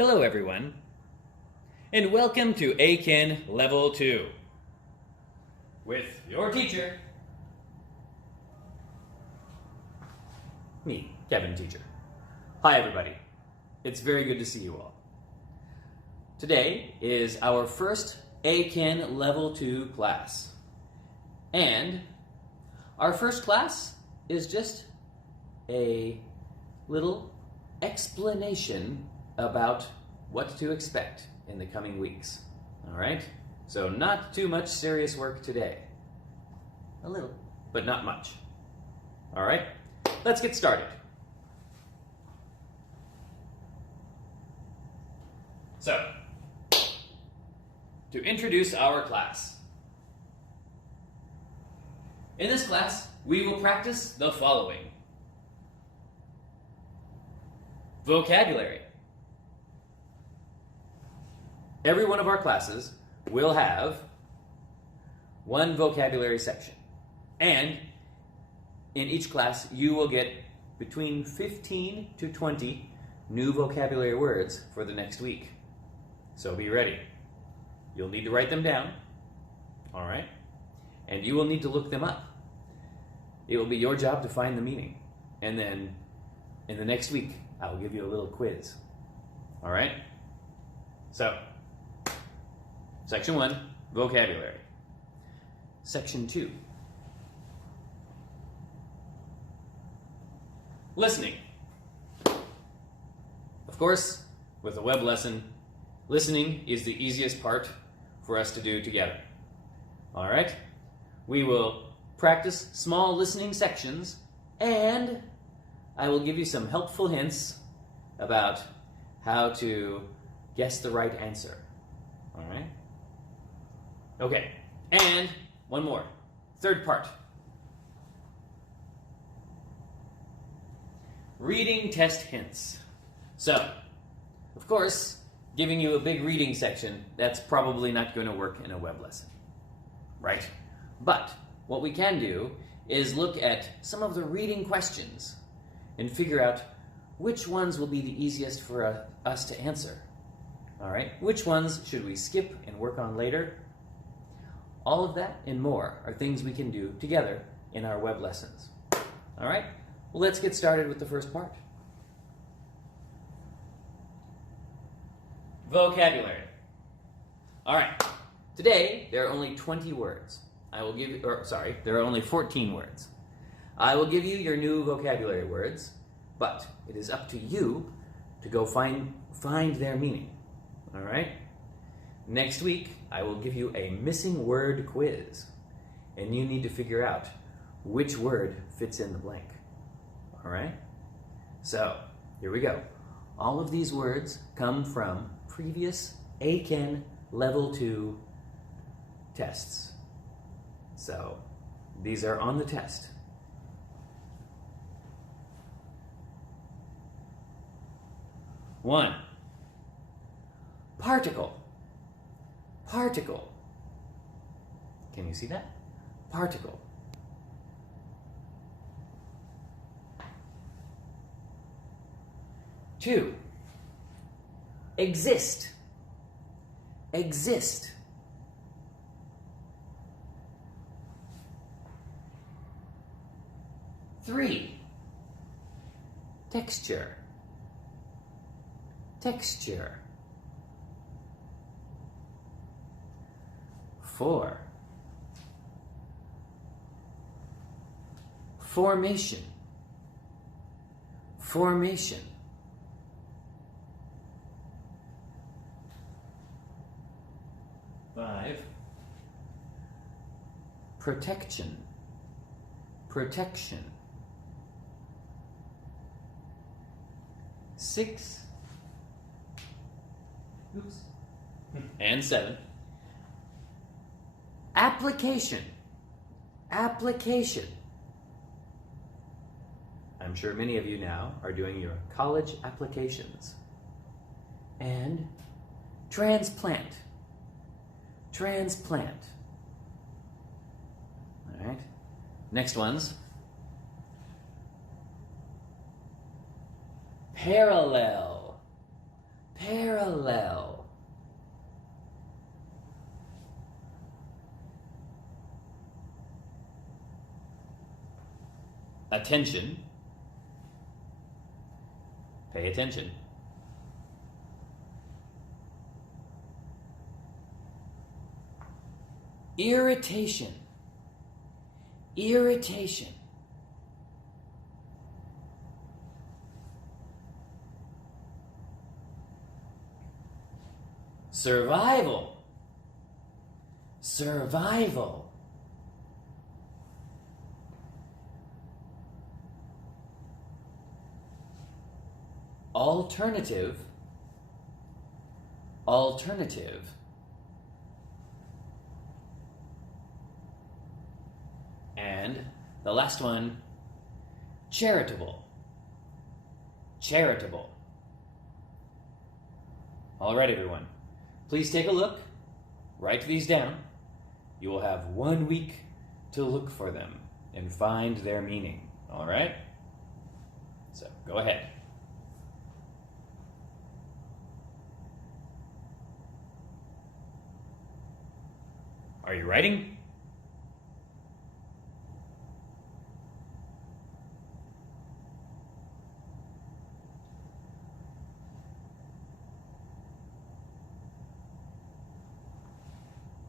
Hello everyone, and welcome to Akin Level 2 with your teacher, me, Kevin Teacher. Hi everybody, it's very good to see you all. Today is our first Akin Level 2 class, and our first class is just a little explanation about what to expect in the coming weeks. All right? So not too much serious work today. A little, but not much. All right? Let's get started. So, to introduce our class. In this class, we will practice the following. Vocabulary. Every one of our classes will have one vocabulary section. And in each class, you will get between 15 to 20 new vocabulary words for the next week. So be ready. You'll need to write them down, all right? And you will need to look them up. It will be your job to find the meaning. And then in the next week, I will give you a little quiz, all right? So, Section 1, vocabulary. Section 2, listening. Of course, with a web lesson, listening is the easiest part for us to do together. All right? We will practice small listening sections, and I will give you some helpful hints about how to guess the right answer. All right? Okay, and one more. Third part. Reading test hints. So, of course, giving you a big reading section, that's probably not going to work in a web lesson, right? But what we can do is look at some of the reading questions and figure out which ones will be the easiest for us to answer. All right, which ones should we skip and work on later? All of that and more are things we can do together in our web lessons. All right, well, let's get started with the first part. Vocabulary. All right, today there are only 20 words. There are only 14 words. I will give you your new vocabulary words, but it is up to you to go find their meaning. All right? Next week, I will give you a missing word quiz, and you need to figure out which word fits in the blank. All right? So, here we go. All of these words come from previous Akin Level 2 tests. So, these are on the test. One, particle. Particle. Can you see that? Particle. Two, exist. Exist. Three, texture. Texture. 4, formation. Formation. 5, protection. Protection. 6, and 7, application. Application. I'm sure many of you now are doing your college applications. And transplant. Transplant. All right. Next ones. Parallel. Parallel. Attention. Pay attention. Irritation. Irritation. Survival. Survival. Alternative. Alternative. And the last one, charitable. Charitable. All right, everyone. Please take a look. Write these down. You will have 1 week to look for them and find their meaning. All right? So, go ahead. Are you writing?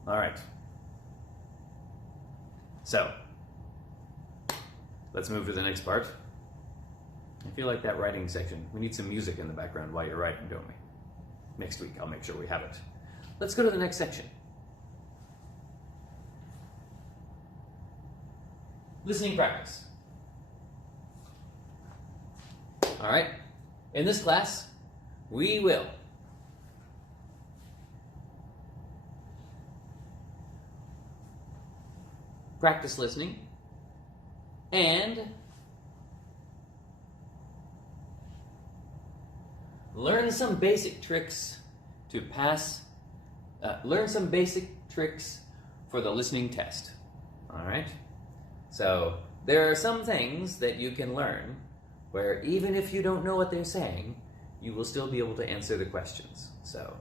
All right. So, let's move to the next part. I feel like that writing section, we need some music in the background while you're writing, don't we? Next week, I'll make sure we have it. Let's go to the next section. Listening practice. All right. In this class, we will practice listening and learn some basic tricks to pass, learn some basic tricks for the listening test. All right? So there are some things that you can learn where even if you don't know what they're saying, you will still be able to answer the questions. So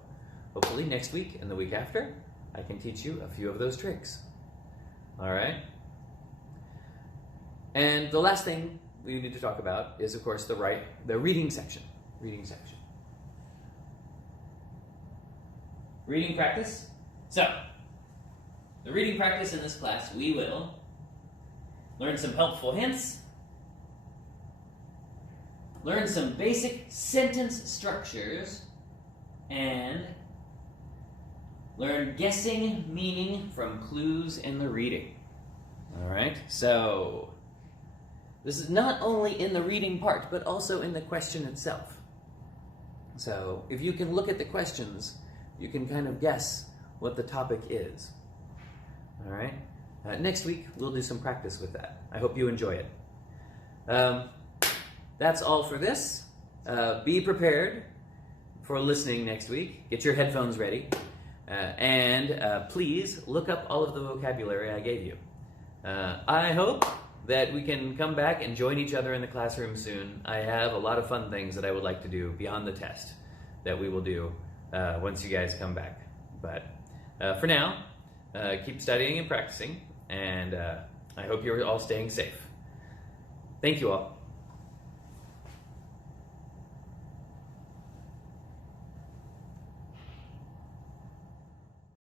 hopefully next week and the week after, I can teach you a few of those tricks. All right? And the last thing we need to talk about is, of course, the reading section. Reading section. Reading practice. So, the reading practice in this class, we will learn some helpful hints, learn some basic sentence structures, and learn guessing meaning from clues in the reading. All right, so this is not only in the reading part, but also in the question itself. So if you can look at the questions, you can kind of guess what the topic is. All right, next week we'll do some practice with that. I hope you enjoy it. That's all for this. Be prepared for listening next week. Get your headphones ready. And please look up all of the vocabulary I gave you. I hope that we can come back and join each other in the classroom soon. I have a lot of fun things that I would like to do beyond the test that we will do once you guys come back. But for now, keep studying and practicing, and I hope you're all staying safe. Thank you all.